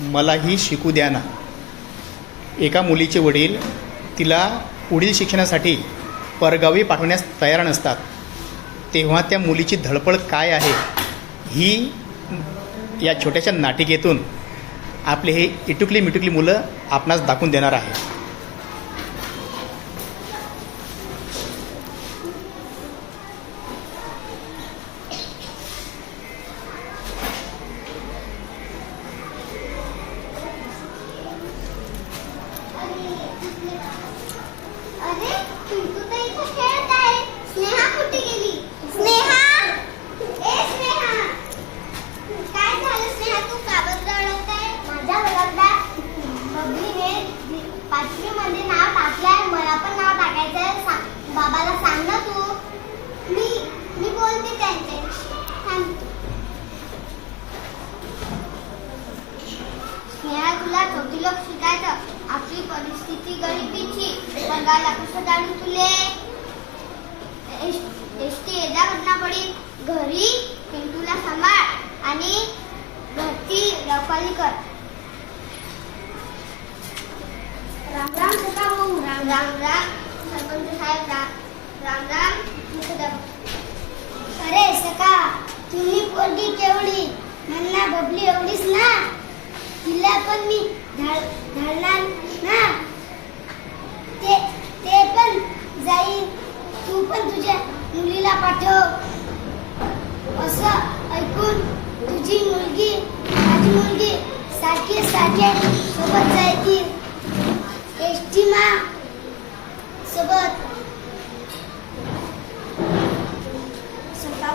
मलाही शिकू द्या ना. एका मुलीचे वडील तिला पुढील शिक्षणासाठी परगावी पाठवण्यास तयार नसतात. तेव्हा त्या मुलीची धडपड काय आहे? ही या छोट्याशा नाटिकेतून आपले हे इटुकली मिटुकली मुलं आपणास दाखवून देणार आहे. तुला चौथी लोक शिकायचं. आपली परिस्थिती गरिबीची. वर्गाला कसं जाणून तुले? एसटी एजा घटना पडी घरी पिंटूला सांभाळ आणि घरची रखवाली कर. राम राम सका हो. राम राम. राम सरपंच साहेब राम राम राम. मुख्याध्यापक. अरे सका तुम्ही पोरगी केवढी? म्हणला बबली एवढीच ना? तिला पण मी घाल- घालणार ना? असं ऐकून तुझी मुलगी माझी मुलगी सारखी सारखे सोबत जायतील एस टी मा सोबत.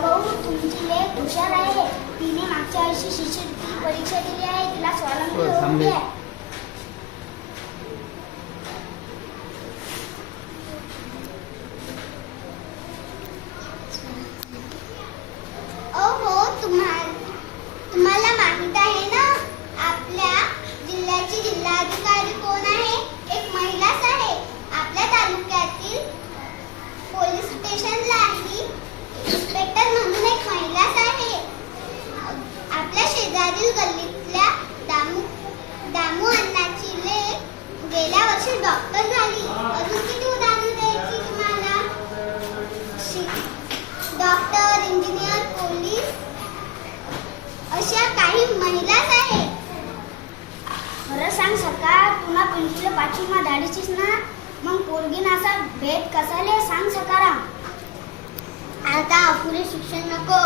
भाऊ तुमची लेख हुशार आहे. तिने मागच्या वर्षी शिष्यवृत्ती परीक्षा दिली आहे. तिला स्वावलंबी हो, होऊ तुम्हाला माहीत आहे ना आपल्या जिल्ह्याची जिल्हाधिकारी कोण आहे? एक महिलाच आहे. आपल्या तालुक्यातील पोलीस स्टेशनलाही इन्स्पेक्टर म्हणून एक महिलाच आहे. आपल्या शेजारील गल्लीत महिलाच आहेत खरं सांग सका तुला पंचवीला पाचवीमा धाडीचीस ना? मग पोरगीन असा भेट कसाले सांग सकारा आता अपुरे शिक्षण नको.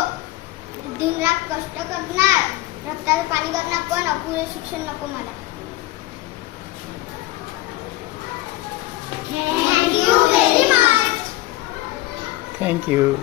दिनरात कष्ट करणार रक्ताचं पाणी करणार पण अपुरे शिक्षण नको मला. Thank very much thank you